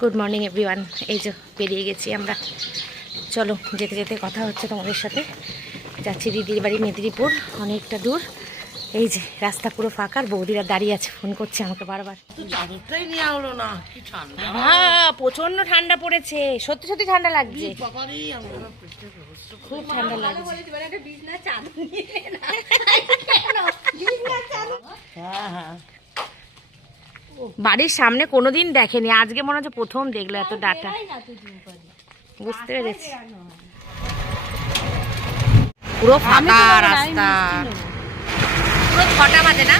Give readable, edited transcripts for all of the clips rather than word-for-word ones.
Good morning everyone. এই যে বেরিয়ে গেছি আমরা। চলো যেতে যেতে কথা হচ্ছে তোমাদের সাথে। যাচ্ছি দিদির বাড়ি মেদিনীপুর, অনেকটা দূর। এই যে রাস্তা পুরো ফাঁকা, আর বৌদিরা দাঁড়িয়ে আছে, ফোন করছে আমাকে বারবার। চাদরটাই নেওয়া হলো না, কি ঠান্ডা। হ্যাঁ প্রচন্ড ঠান্ডা পড়েছে, সত্যি সত্যি ঠান্ডা লাগছে, খুব ঠান্ডা লাগছে। বাড়ির সামনে কোনোদিন দেখেনি, আজকে মনে হচ্ছে প্রথম দেখলো এত ডাটা। বুঝতে পেরেছি, পুরো ফাঁকা রাস্তা। পুরো 6টা বাজে না,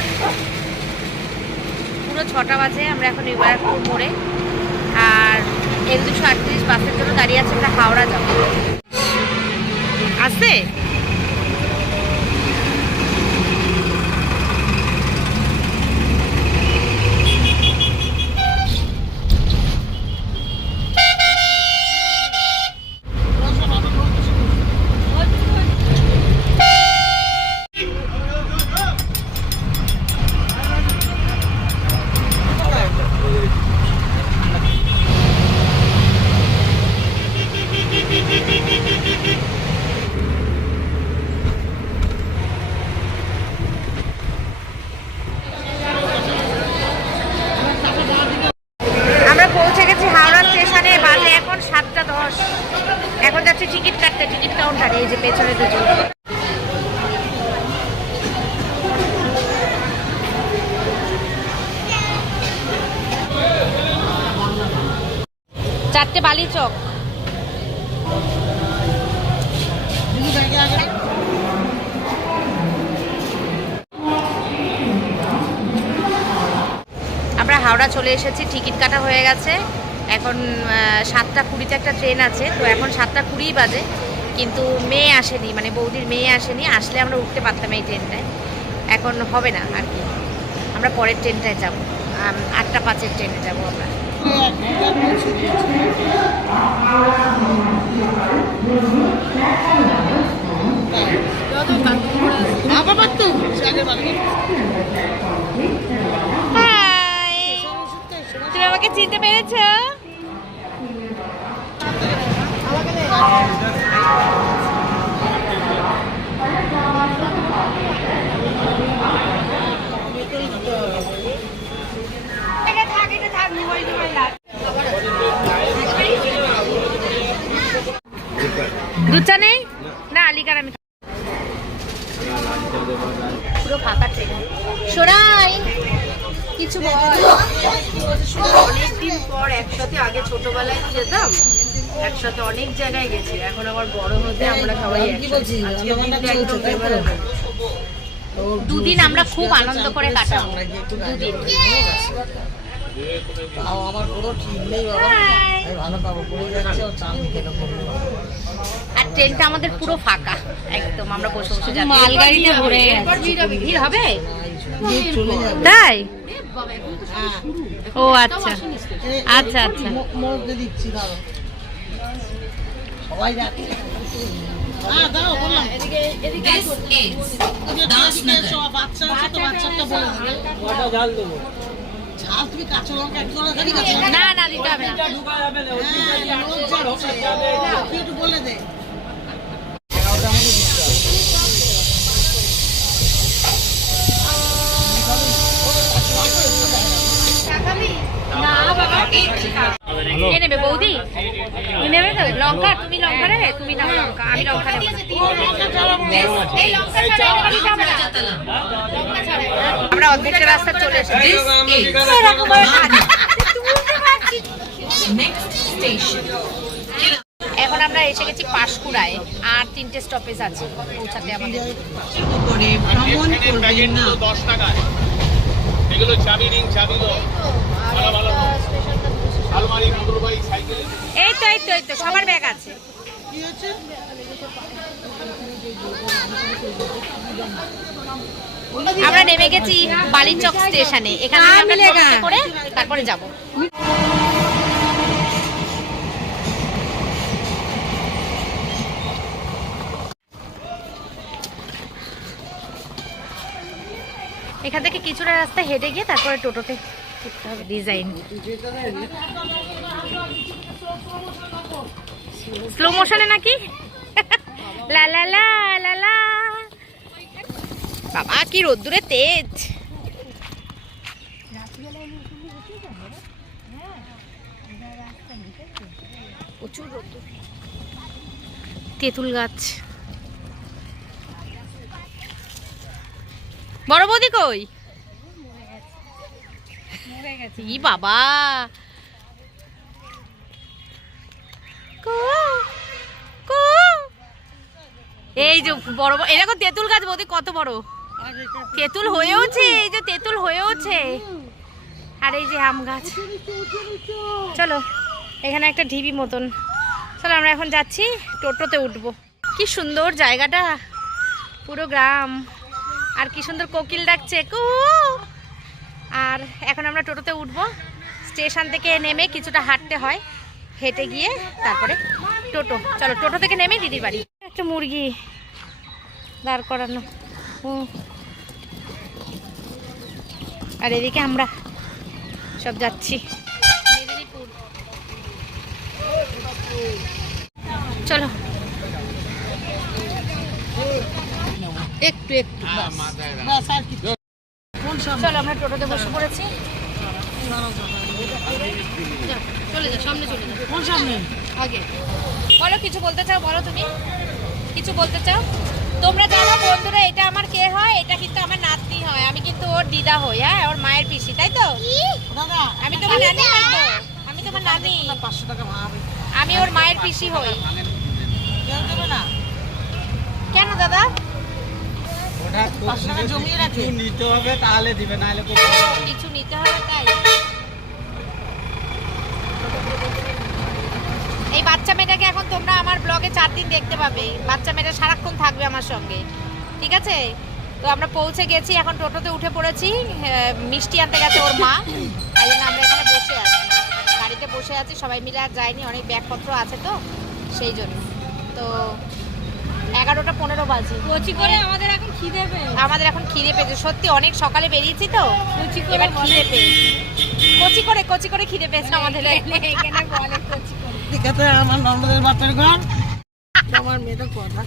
পুরো 6টা বাজে। আমরা এখন ইউবারপুর মোড়ে, আর 1-238 বাসের জন্য দাঁড়িয়ে আছে। আমরা হাওড়া যাবো। আসতে এখন 7:10। এখন যাচ্ছি টিকিট কাটতে, টিকিট কাউন্টারে। এই যে পেছনে দুজন। চারটে বালি চক। আমরা হাওড়া চলে এসেছি, টিকিট কাটা হয়ে গেছে। এখন 7:20-তে একটা ট্রেন আছে, তো এখন 7:20 বাজে, কিন্তু মেয়ে আসেনি, মানে বৌদির মেয়ে আসেনি। আসলে আমরা উঠতে পারতাম এই ট্রেনটায়, এখন হবে না আর কি। আমরা পরের ট্রেনটায় যাব, 8:05-এর ট্রেনে যাব আমরা। তুমি আমাকে চিনতে পেরেছ? দুধ চা নেই না? আলিকার আমি পুরো ফাঁকা ট্রেন। সোনাই কিছু অনেকদিন পর একসাথে, আগে ছোটবেলায় যেতাম একসাথে, অনেক জায়গায় গেছি। এখন আবার বড় হতে আমরা সবাই দুদিন আমরা খুব আনন্দ করে কাটাবো। দুদিন আমার কোনো ঠিক নেই বাবা, আমি ভালো পাবো পড়ে যাচ্ছে, ও চান কেন করবো। আর ট্রেনটা আমাদের পুরো ফাঁকা একদম, আমরা বসে বসে যাচ্ছি। মালগাড়িতে ভরে গেছে। ভিড় হবে তাই? ও আচ্ছা আচ্ছা আচ্ছা, মধ্যে দিচ্ছি, দাঁড়ো সবাই যাচ্ছে। না না দিতে হবে না। বলে দে কে নেবে? বৌদি তুমি নেবে তো? লঙ্কা? তুমি লঙ্কা নেবে? তুমি নাও লঙ্কা, আমি লঙ্কা নেব। আমরা অর্ধেকটা রাস্তা চলে এসেছি। এখন আমরা এসে গেছি পাঁশকুড়ায়, আর 3টে স্টপেজ আছে পৌঁছাতে আমাদের। এই তো এই তো এই তো সবার ব্যাগ আছে। আমরা নেমে গেছি বালিচক স্টেশনে, এখানে করে তারপরে যাব। এখান থেকে কিছুটা রাস্তা হেঁটে গিয়ে তারপরে টোটোতে ডিজাইন স্লো মোশনে নাকি লা লা লা লা লা। বাবা কি রোদ্দুরে তেজ। প্রচুর রোদ্দুর। তেঁতুল গাছ। বড় বৌদি কই? ই বাবা এই যে বড় এরকম তেঁতুল গাছ বৌদি কত বড় তেঁতুল হয়েওছে। এই যে তেঁতুল হয়েওছে। আর এই যে আম গাছ। চলো এখানে একটা ঢিবি মতন। চলো আমরা এখন যাচ্ছি টোটোতে উঠবো। কি সুন্দর জায়গাটা, পুরো গ্রাম। আর কি সুন্দর কোকিল ডাকছে কু। আর এখন আমরা টোটোতে উঠবো। স্টেশন থেকে নেমে কিছুটা হাঁটতে হয়, হেঁটে গিয়ে তারপরে টোটো। চলো টোটো থেকে নেমে দিদির বাড়ি। একটা মুরগি দাঁড় করানো। আর এদিকে আমরা সব যাচ্ছি। চলো একটু একটু চলো আমরা টোটোতে বসে পড়েছি। চলে যাও সামনে, চলে যাও। কোন সামনে? আগে বলো, কিছু বলতে চাও বলো। তুমি কিছু বলতে চাও? তোমরা জানো বন্ধুরা, এটা আমার কে হয়? এটা কিন্তু আমার নাতনি হয়। আমি কিন্তু ওর দিদা হই। হ্যাঁ, ওর মায়ের পিসি, তাই তো? আমি তোমার নানি হই তো। আমি তোমার নানি। 500 টাকা ভাড়া। আমি ওর মায়ের পিসি হই। কেন দাদা? নিতে হবে তাহলে দিবে, না হলে কিছু নিতে হবে। তাই এই বাচ্চা মেয়েটাকে এখন তোমরা আমার ব্লগে 4 দিন দেখতে পাবে। বাচ্চা মেয়েটা সারাক্ষণ থাকবে আমার সঙ্গে, ঠিক আছে? তো আমরা পৌঁছে গেছি, এখন টোটোতে উঠে পড়েছি। মিষ্টি আনতে গেছে ওর মা, তাই জন্য আমরা এখানে বসে আছি, গাড়িতে বসে আছি। সবাই মিলে আর যায়নি, অনেক ব্যাগপত্র আছে তো সেই জন্য। তো 11টা 15 বাজে। কচি করে আমাদের এখন খিদে পেয়েছে। সত্যি অনেক সকালে বেরিয়েছি তো, এবার খিদে পেয়েছে। কচি করে খিদে পেয়েছে আমাদের। এখানে বলে কচি করে। ঠিক আছে, আমার ননদের বাপের ঘর। আমার মেয়েটা কথা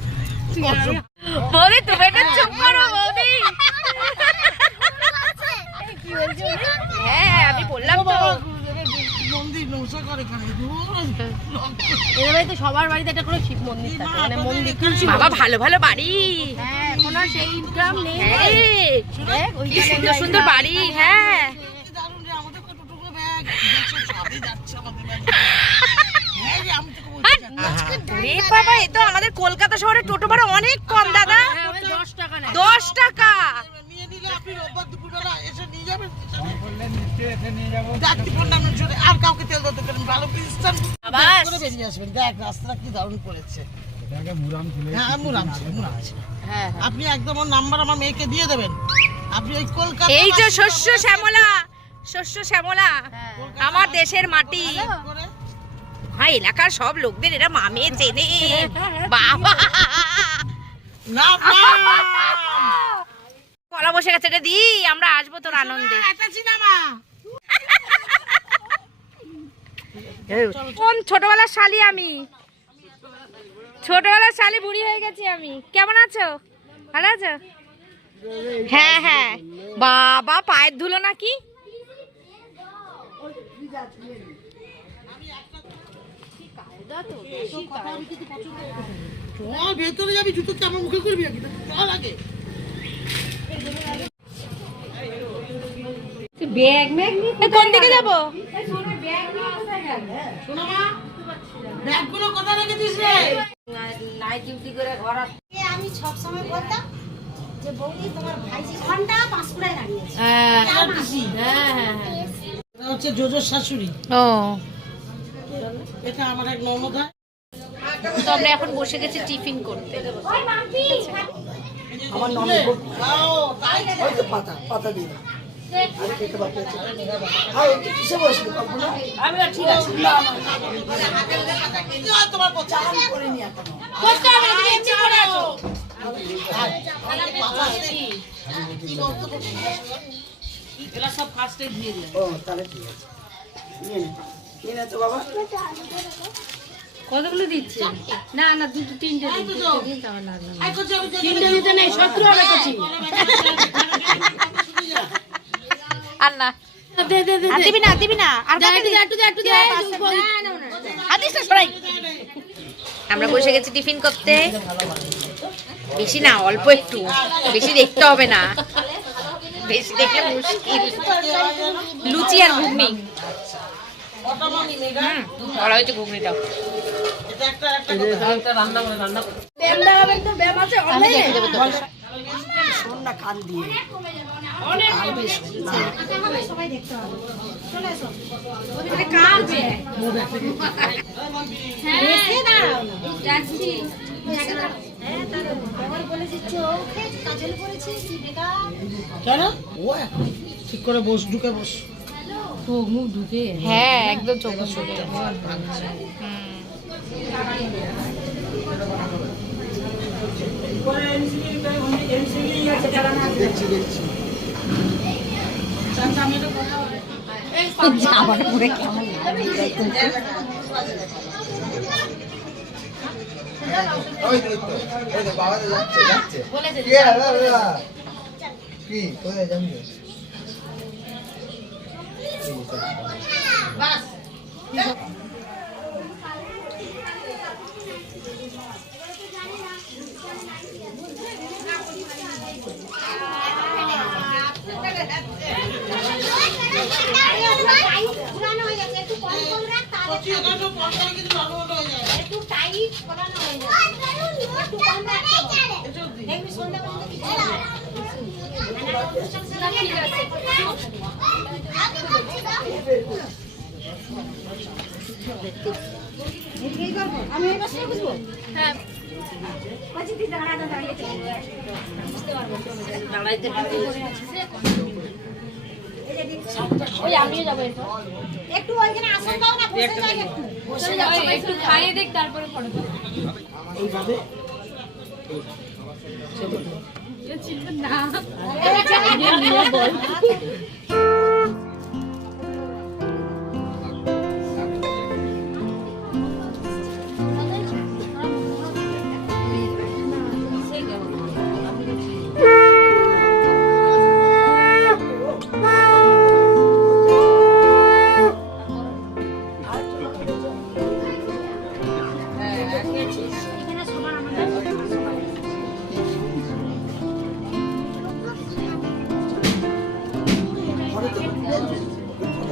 বৌদি, তুমি এটা চুপ করো বৌদি। হ্যাঁ আমি বললাম তো, সবার বাড়িতে একটা করে শিব মন্দির থাকে, মানে মন্দির। বাবা ভালো ভালো বাড়ি। হ্যাঁ, এখন আর সেই গ্রাম নেই। কি সুন্দর সুন্দর বাড়ি। হ্যাঁ বাবা, এ তো আমাদের কলকাতা শহরে টোটো ভাড়া অনেক কম দাদা। 10 টাকা। আর কাউকে তেল দিতে পারেন, ভালো পিস্তান করে বেরিয়ে আসবেন। দেখ রাস্তাটা কি দারুণ করেছে। আপনি একদম ওর নাম্বার আমার মেয়েকে দিয়ে দেবেন। আপনি ওই কলকাতা, এই যে শস্য শ্যামলা আমার দেশের মাটি। হ্যাঁ, এলাকার সব লোকদের এরা মামে চেনে। বাবা কলা বসে গেছে, এটা দি, আমরা আসবো তোর আনন্দে। কোন ছোটবেলার শালি? আমি ছোটবেলার শালি, বুড়ি হয়ে গেছি আমি। কেমন আছো? ভালো আছো? হ্যাঁ হ্যাঁ। বাবা পায়ের ধুলো নাকি? ভেতরে যাবি, জুতো আমার মুখে করবি আগে। ব্যাগ ম্যাগ কোন দিকে যাবো? ব্যাগগুলো কোথায় রেখেছিস রে? নাইট ডিউটি করে ঘর আসছে। আমি সব সময় বলতাম যে বৌদি তোমার ভাই ঘন্টা 5 করে দাঁড়িয়েছে। হ্যাঁ হ্যাঁ হ্যাঁ, এটা হচ্ছে জোজোর শাশুড়ি। ও, এটা আমার এক ননদ হয়। তো আমরা এখন বসে গেছি টিফিন করতে। আমার ননদ পাতা পাতা দিয়ে এগুলো সব ফার্স্টে দিয়ে দিলাম। ও তাহলে ঠিক আছে, নিয়ে নে, নিয়ে নে তো বাবা। কতগুলো দিচ্ছে? না না দুটো তিনটে দিন তাহলে লাগলো না। তিনটে দিতে নেই, 17 রেখেছি। আর না দে দে দে আর দিবি না, দিবি না, আর কত দিবি? একটু দে। আদিস না সরাই। আমরা বসে গেছি টিফিন করতে। বেশি না, অল্প একটু, বেশি দেখতে হবে না, বেশি দেখলে মুশকিল। লুচি আর ঘুগনি, বলা হয়েছে ঘুগনিটাও। শোন না কান দিয়ে, কেন? ও এখন ঠিক করে বস, ঢুকে বস। চোখ মুখ ঢুকে। হ্যাঁ একদম চোখ শুরু। দেখছি দেখছি। জামার পরে কেমন ওই তো বাবা তো যাচ্ছে যাচ্ছে কি কোথায় যাবি? একটু ওইখানে আসন দাও না, বসে যাই একটু। চলে যাও, সবাই একটু খাইয়ে দেখ তারপরে ফটো তুলো। এইভাবে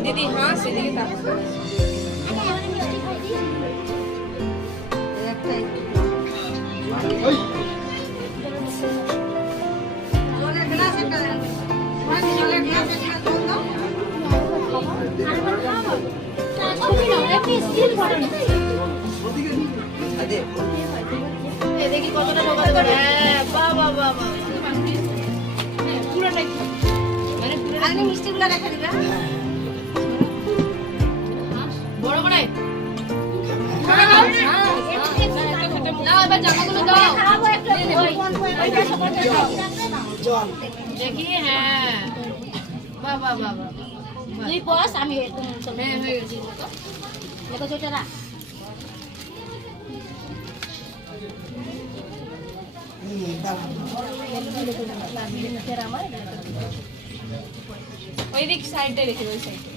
দিদি। হ্যাঁ সেদিকে তাকাও। দেখি কতটা ঢোকাতে পারে। হ্যাঁ, বাহ বাহ বাহ বাহ। পুরোটাই মানে আগে মিষ্টিগুলো রেখে দিবে। বড় করে দাও, এবার জামাগুলো দাও। জল দেখি। হ্যাঁ, বাহ বাহ বাহ বাহ। তুই বস, আমি একদম হ্যাঁ হয়ে গেছে। দেখো ছোটরা ওই দিক সাইডটা রেখে ওই সাইডে।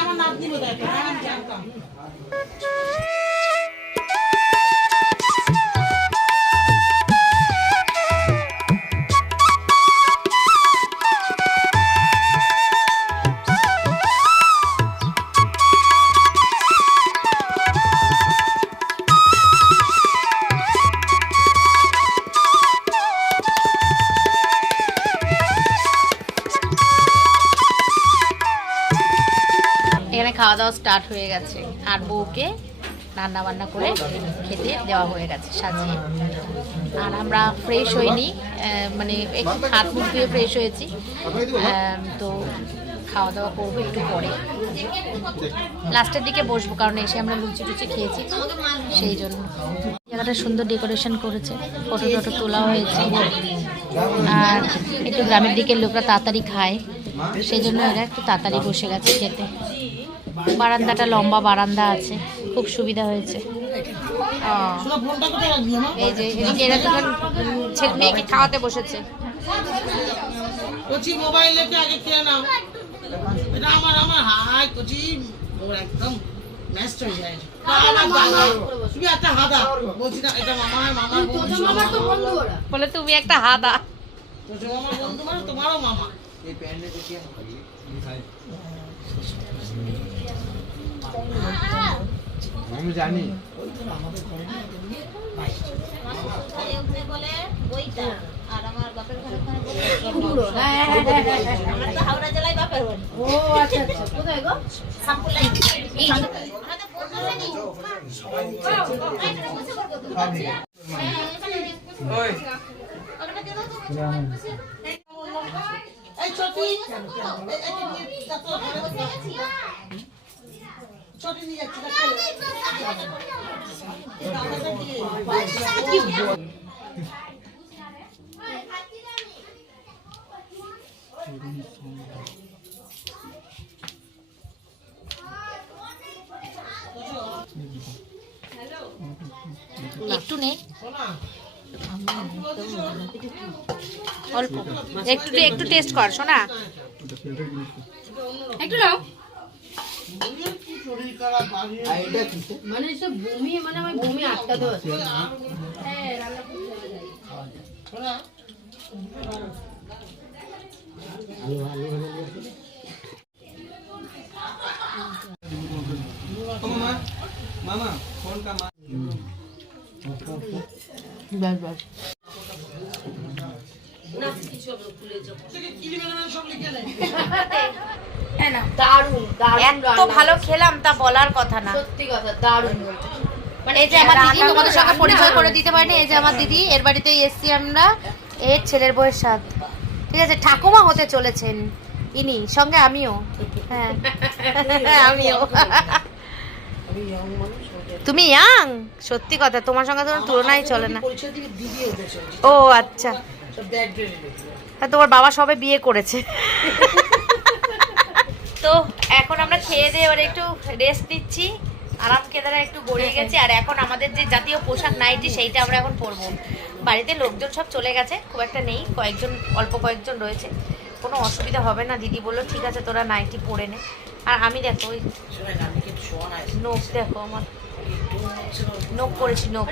আমার নাতনি বোধহয়, আমি জানতাম। এখানে খাওয়া দাওয়া স্টার্ট হয়ে গেছে আর বউকে রান্না বান্না করে খেতে দেওয়া হয়ে গেছে সাজিয়ে। আর আমরা ফ্রেশ হইনি, মানে একটু হাত মুখ ধুয়ে ফ্রেশ হয়েছি। তো খাওয়া দাওয়া করবো একটু পরে, লাস্টের দিকে বসবো, কারণ এসে আমরা লুচি টুচি খেয়েছি সেই জন্য। জায়গাটা সুন্দর ডেকোরেশন করেছে, ফটো টটো তোলা হয়েছে। আর একটু গ্রামের দিকের লোকরা তাড়াতাড়ি খায়, সেই জন্য এরা একটু তাড়াতাড়ি বসে গেছে খেতে। বারান্দাটা লম্বা বারান্দা আছে, খুব সুবিধা হয়েছে। এই যে এদিকে এরা দুজন ছেলে মেয়েকে খাওয়াতে বসেছে। কচি মোবাইল লেকে আগে খেয়ে নাও, এটা আমার হাই কচি ওর একদম ম্যাস্ট হয়ে যায়। তুমি একটা হাদা বলছি না, এটা মামার বন্ধু, বলে তুমি একটা হাদা, তোর মামার বন্ধু মানে তোমারও মামা। এই প্যান্ডে দেখি আমি জানি এই ছোটি ছোটি নিয়ে যাচ্ছি। একটু নে, অল্প একটু একটু টেস্ট কর শোনা, একটু নাও। মানে এসব বমি, মানে আমার বমি আটকাতে হচ্ছে। मामा फोन का बस बस এত ভালো খেলাম তা বলার কথা না, সত্যি কথা দারুণ। মানে এই যে আমার দিদি, তোমাদের সঙ্গে পরিচয় করে দিতে পারিনি, এই যে আমার দিদি, এর বাড়িতে এসছি আমরা, এর ছেলের বউয়ের সাথ, ঠিক আছে, ঠাকুমা হতে চলেছেন ইনি, সঙ্গে আমিও। হ্যাঁ আমিও। তুমি ইয়াং, সত্যি কথা, তোমার সঙ্গে তোমার তুলনাই চলে না। ও আচ্ছা, তা তোমার বাবা সবে বিয়ে করেছে। তো এখন আমরা খেয়ে দিয়ে এবারে একটু রেস্ট নিচ্ছি, আরাম কেদারা একটু গড়িয়ে গেছে। আর এখন আমাদের যে জাতীয় পোশাক নাইটি, সেইটা আমরা এখন পরবো। বাড়িতে লোকজন সব চলে গেছে, খুব একটা নেই, অল্প কয়েকজন রয়েছে, কোনো অসুবিধা হবে না। দিদি বললো ঠিক আছে তোরা নাইটি পরে নে। আর আমি দেখো ওই নোখ, দেখো আমার নোখ করেছি, নোখ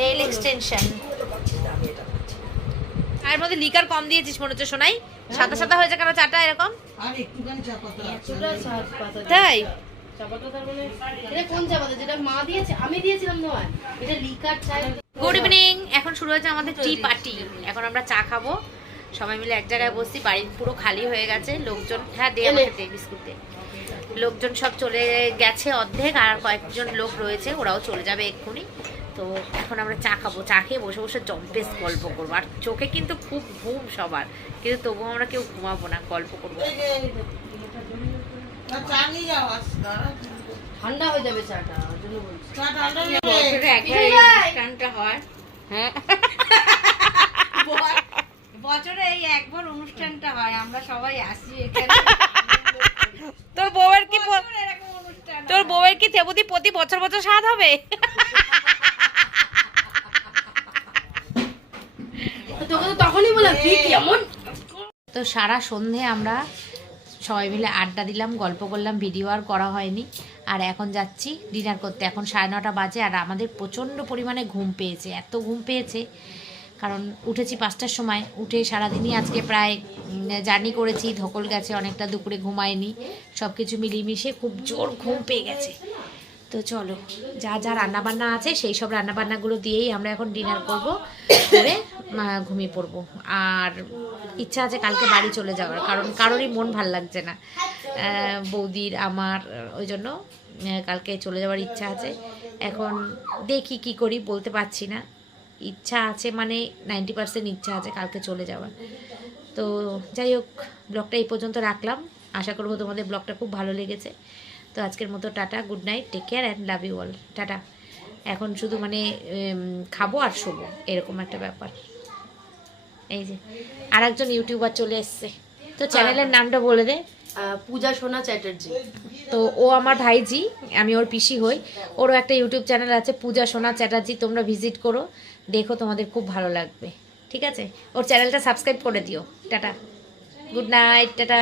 নেইল এক্সটেনশন। আর এর মধ্যে লিকার কম দিয়েছিস মনে হচ্ছে শোনাই, সাদা সাদা হয়েছে কেন চাটা এরকম? আর একটুখানি চা পাতা তাই এটা কোন চা পাতা? যেটা মা দিয়েছে, আমি দিয়েছিলাম নয়, এটা লিকার চা। গুড ইভিনিং, এখন শুরু হয়েছে আমাদের টি পার্টি। এখন আমরা চা খাবো, সবাই মিলে এক জায়গায় বসছি। বাড়ি পুরো খালি হয়ে গেছে, লোকজন, হ্যাঁ দে আমাকে দে বিস্কুট দে। লোকজন সব চলে গেছে অর্ধেক, আর কয়েকজন লোক রয়েছে, ওরাও চলে যাবে এক্ষুনি। তো এখন আমরা চা খাবো, চা খেয়ে বসে বসে জম্পেস গল্প করবো। আর চোখে কিন্তু খুব ঘুম সবার, কিন্তু তবুও আমরা কেউ ঘুমাবো না, গল্প করবো। চা নিয়ে যাও, ঠান্ডা হয়ে যাবে চাটা, ওই জন্য বলছি। চা ঠান্ডা হয়ে হয়, হ্যাঁ বছরে এই একবার অনুষ্ঠানটা হয়, আমরা সবাই আসি এখানে। তোর বউয়ের কি প্রতি বছর বছর স্বাদ হবে? তোকে তো তখনই বললাম তুই কেমন। তো সারা সন্ধে আমরা সবাই মিলে আড্ডা দিলাম, গল্প করলাম, ভিডিও আর করা হয়নি। আর এখন যাচ্ছি ডিনার করতে, এখন 9:30 বাজে। আর আমাদের প্রচণ্ড পরিমাণে ঘুম পেয়েছে, এত ঘুম পেয়েছে, কারণ উঠেছি 5টার সময়, উঠে সারাদিনই আজকে প্রায় জার্নি করেছি, ধকল গেছে অনেকটা, দুপুরে ঘুমায়নি, সব কিছু মিলিয়ে খুব জোর ঘুম পেয়ে গেছে। তো চলো, যা যা রান্নাবান্না আছে সেই সব রান্নাবান্নাগুলো দিয়েই আমরা এখন ডিনার করব, করে ঘুমিয়ে পড়বো। আর ইচ্ছা আছে কালকে বাড়ি চলে যাওয়ার, কারণ কারোরই মন ভাল লাগছে না। বৌদির আমার, ওই জন্য কালকে চলে যাওয়ার ইচ্ছা আছে। এখন দেখি কি করি, বলতে পারছি না। ইচ্ছা আছে মানে 90% ইচ্ছা আছে কালকে চলে যাওয়ার। তো যাই হোক, ব্লগটা এই পর্যন্ত রাখলাম। আশা করবো তোমাদের ব্লগটা খুব ভালো লেগেছে। তো আজকের মতো tata, good night, take care and love you all, tata. এখন শুধু মানে খাবো আর শোবো, এরকম একটা ব্যাপার। এই যে আর একজন ইউটিউবার চলে এসছে, তো চ্যানেলের নামটা বলে দে। পূজা সোনা চ্যাটার্জি। তো ও আমার ভাইজি, আমি ওর পিসি হই। ওরও একটা ইউটিউব চ্যানেল আছে পূজা সোনা চ্যাটার্জি, তোমরা ভিজিট করো, দেখো, তোমাদের খুব ভালো লাগবে। ঠিক আছে, ওর চ্যানেলটা সাবস্ক্রাইব করে দিও। Tata, good night, tata.